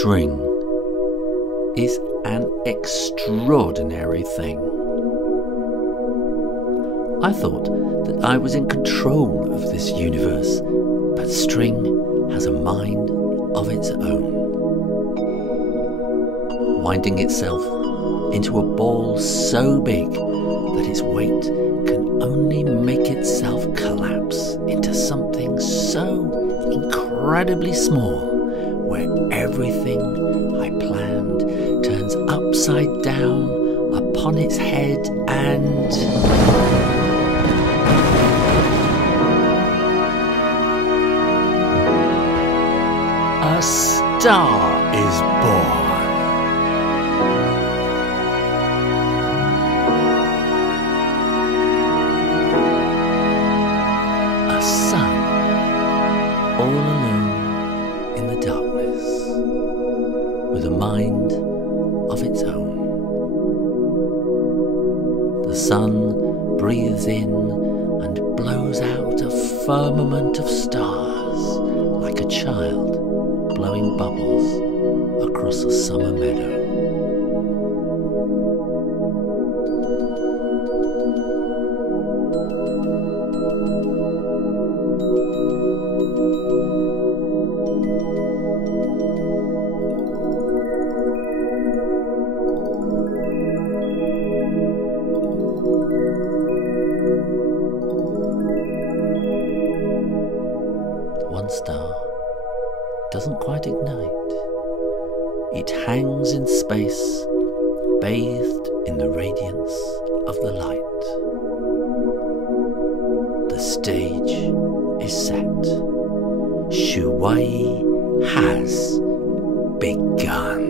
String is an extraordinary thing. I thought that I was in control of this universe, but string has a mind of its own, winding itself into a ball so big that its weight can only make itself collapse into something so incredibly small, where everything I planned turns upside down upon its head and... a star is born. A sun, all alone in the darkness, with a mind of its own. The sun breathes in and blows out a firmament of stars, like a child blowing bubbles across a summer meadow. One star doesn't quite ignite. It hangs in space, bathed in the radiance of the light. The stage is set. Shoowaii has begun.